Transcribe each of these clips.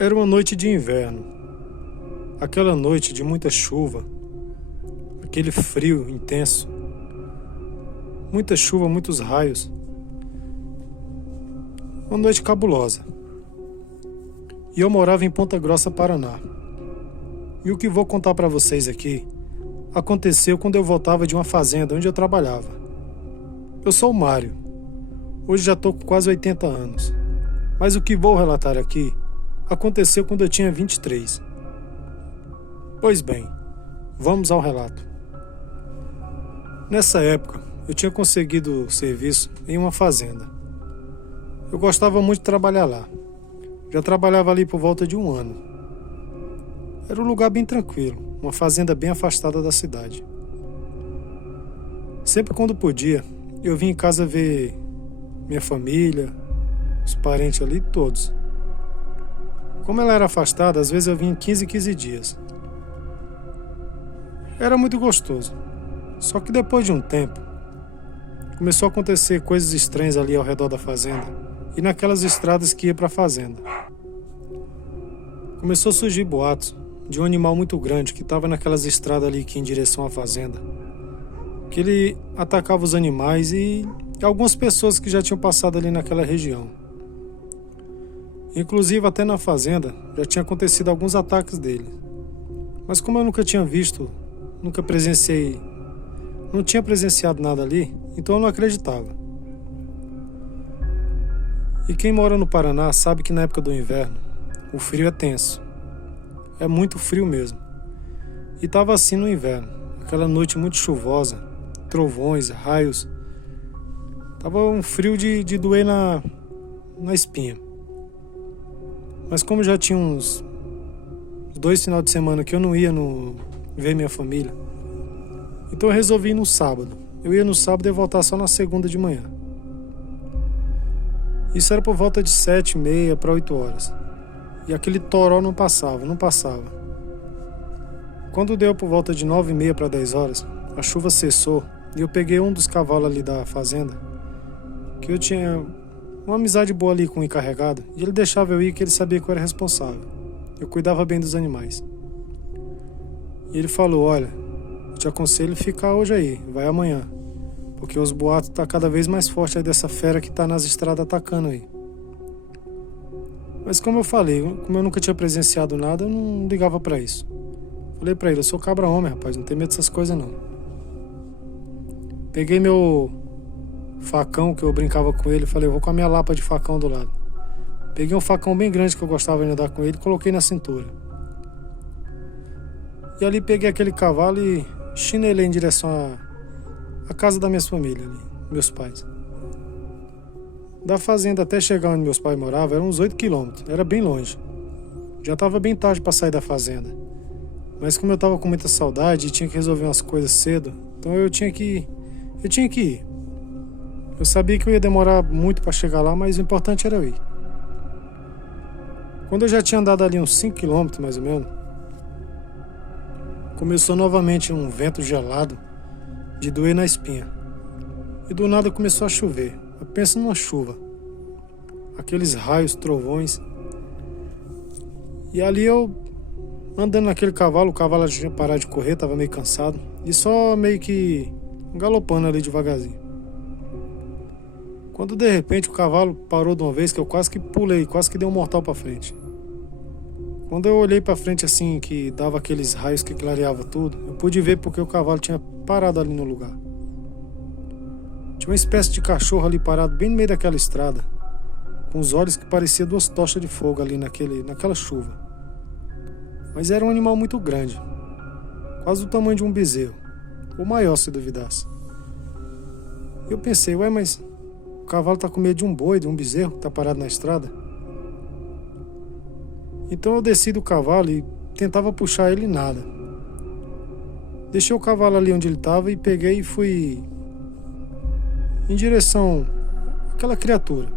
Era uma noite de inverno, aquela noite de muita chuva, aquele frio intenso, muita chuva, muitos raios, uma noite cabulosa. E eu morava em Ponta Grossa, Paraná. E o que vou contar para vocês aqui aconteceu quando eu voltava de uma fazenda onde eu trabalhava. Eu sou o Mário, hoje já estou com quase 80 anos, mas o que vou relatar aqui aconteceu quando eu tinha 23. Pois bem, vamos ao relato. Nessa época, eu tinha conseguido serviço em uma fazenda. Eu gostava muito de trabalhar lá. Já trabalhava ali por volta de um ano. Era um lugar bem tranquilo, uma fazenda bem afastada da cidade. Sempre quando podia, eu vinha em casa ver minha família, os parentes ali, todos. Como ela era afastada, às vezes eu vinha em 15 dias. Era muito gostoso. Só que depois de um tempo, começou a acontecer coisas estranhas ali ao redor da fazenda e naquelas estradas que ia para a fazenda. Começou a surgir boatos de um animal muito grande que estava naquelas estradas ali que ia em direção à fazenda, que ele atacava os animais e algumas pessoas que já tinham passado ali naquela região. Inclusive até na fazenda já tinha acontecido alguns ataques dele. Mas como eu nunca tinha visto, nunca presenciei, não tinha presenciado nada ali, então eu não acreditava. E quem mora no Paraná sabe que na época do inverno, o frio é tenso. É muito frio mesmo. E estava assim no inverno, aquela noite muito chuvosa, trovões, raios. Tava um frio de doer na espinha. Mas como já tinha uns 2 finais de semana que eu não ia ver minha família, então eu resolvi ir no sábado. Eu ia no sábado e ia voltar só na segunda de manhã. Isso era por volta de 7h30 para 8 horas. E aquele toró não passava. Quando deu por volta de 9h30 para 10 horas, a chuva cessou e eu peguei um dos cavalos ali da fazenda, que eu tinha uma amizade boa ali com o encarregado, e ele deixava eu ir que ele sabia que eu era responsável. Eu cuidava bem dos animais. E ele falou: olha, eu te aconselho a ficar hoje aí, vai amanhã, porque os boatos tá cada vez mais fortes aí dessa fera que tá nas estradas atacando aí. Mas como eu falei, como eu nunca tinha presenciado nada, eu não ligava pra isso. Falei pra ele: eu sou cabra homem, rapaz, não tem medo dessas coisas não. Peguei meu facão que eu brincava com ele, falei: eu vou com a minha lapa de facão do lado. Peguei um facão bem grande que eu gostava de andar com ele e coloquei na cintura. E ali peguei aquele cavalo e chinelei em direção à casa da minha família ali, meus pais. Da fazenda até chegar onde meus pais moravam eram uns 8 quilômetros, era bem longe. Já estava bem tarde para sair da fazenda. Mas como eu estava com muita saudade e tinha que resolver umas coisas cedo, então eu tinha que ir. Eu sabia que eu ia demorar muito para chegar lá, mas o importante era eu ir. Quando eu já tinha andado ali uns 5 quilômetros mais ou menos, começou novamente um vento gelado de doer na espinha. E do nada começou a chover. Eu penso numa chuva. Aqueles raios, trovões. E ali eu, andando naquele cavalo, o cavalo já tinha parado de correr, estava meio cansado. E só meio que galopando ali devagarzinho. Quando de repente o cavalo parou de uma vez que eu quase que pulei, quase que dei um mortal para frente. Quando eu olhei para frente assim, que dava aqueles raios que clareava tudo, eu pude ver porque o cavalo tinha parado ali no lugar. Tinha uma espécie de cachorro ali parado bem no meio daquela estrada, com os olhos que pareciam 2 tochas de fogo ali naquela chuva. Mas era um animal muito grande, quase do tamanho de um bezerro, ou maior se duvidasse. Eu pensei: ué, mas o cavalo tá com medo de um boi, de um bezerro que tá parado na estrada? Então eu desci do cavalo e tentava puxar ele, nada. Deixei o cavalo ali onde ele estava e peguei e fui em direção àquela criatura.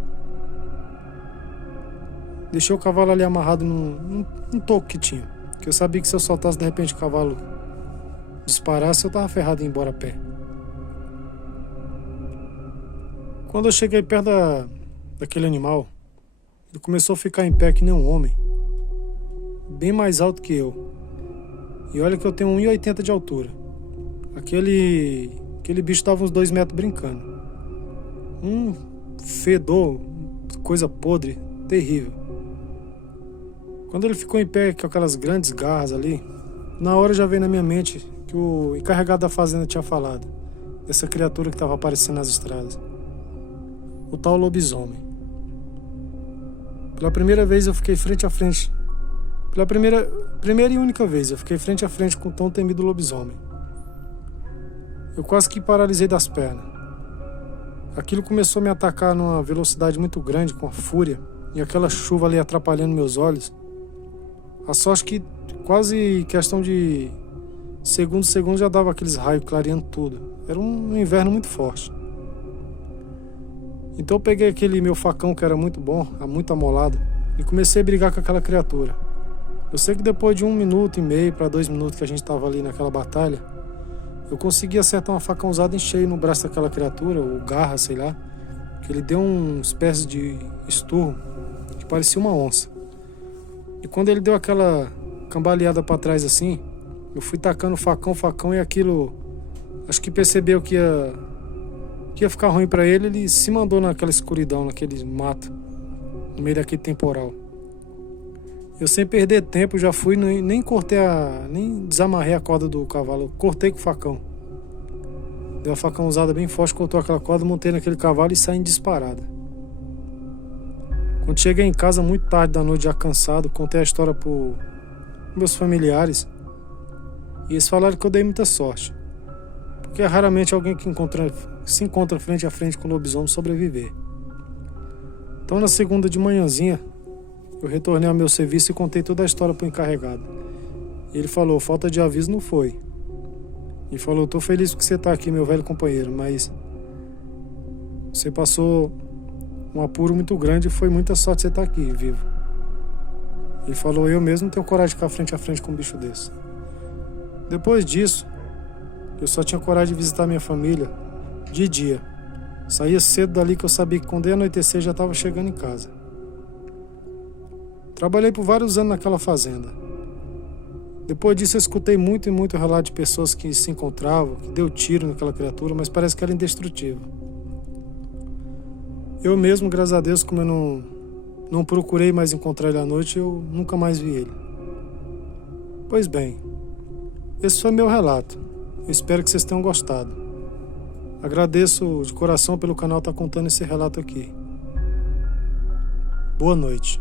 Deixei o cavalo ali amarrado num toco que tinha, que eu sabia que se eu soltasse de repente o cavalo disparasse, eu tava ferrado em ir embora a pé. Quando eu cheguei perto daquele animal, ele começou a ficar em pé que nem um homem. bem mais alto que eu. E olha que eu tenho 1,80 de altura. Aquele bicho tava uns 2 metros brincando. Um fedor, coisa podre, terrível. Quando ele ficou em pé com aquelas grandes garras ali, na hora já veio na minha mente que o encarregado da fazenda tinha falado dessa criatura que estava aparecendo nas estradas. O tal lobisomem. Pela primeira vez eu fiquei frente a frente. Pela primeira e única vez eu fiquei frente a frente com o tão temido lobisomem. Eu quase que paralisei das pernas. Aquilo começou a me atacar numa velocidade muito grande, com a fúria, e aquela chuva ali atrapalhando meus olhos. A sorte que quase questão de segundos já dava aqueles raios clareando tudo. Era um inverno muito forte. Então eu peguei aquele meu facão que era muito bom, muito amolado, e comecei a brigar com aquela criatura. Eu sei que depois de 1 minuto e meio para 2 minutos que a gente estava ali naquela batalha, eu consegui acertar uma facãozada em cheio no braço daquela criatura, ou garra, sei lá, que ele deu uma espécie de esturro que parecia uma onça. E quando ele deu aquela cambaleada para trás assim, eu fui tacando facão, e aquilo, acho que percebeu que ia ficar ruim para ele, ele se mandou naquela escuridão, naquele mato, no meio daquele temporal. Eu, sem perder tempo, já fui, nem desamarrei a corda do cavalo, eu cortei com o facão. Deu uma facãozada bem forte, cortou aquela corda, montei naquele cavalo e saí em disparada. Quando cheguei em casa, muito tarde da noite, já cansado, contei a história pros meus familiares, e eles falaram que eu dei muita sorte, porque é raramente alguém que se encontra frente a frente com o lobisomem sobreviver. Então, na segunda de manhãzinha, eu retornei ao meu serviço e contei toda a história pro encarregado. E ele falou: falta de aviso não foi. E falou: tô feliz que você tá aqui, meu velho companheiro, mas você passou um apuro muito grande e foi muita sorte você estar aqui, vivo. Ele falou: eu mesmo não tenho coragem de ficar frente a frente com um bicho desse. Depois disso, eu só tinha coragem de visitar minha família de dia. Saía cedo dali, que eu sabia que quando ia anoitecer já estava chegando em casa. Trabalhei por vários anos naquela fazenda. Depois disso eu escutei muito relato de pessoas que se encontravam, que deu tiro naquela criatura, mas parece que era indestrutível. Eu mesmo, graças a Deus, como eu não procurei mais encontrar ele à noite, eu nunca mais vi ele. Pois bem, esse foi meu relato. Eu espero que vocês tenham gostado. Agradeço de coração pelo canal estar contando esse relato aqui. Boa noite.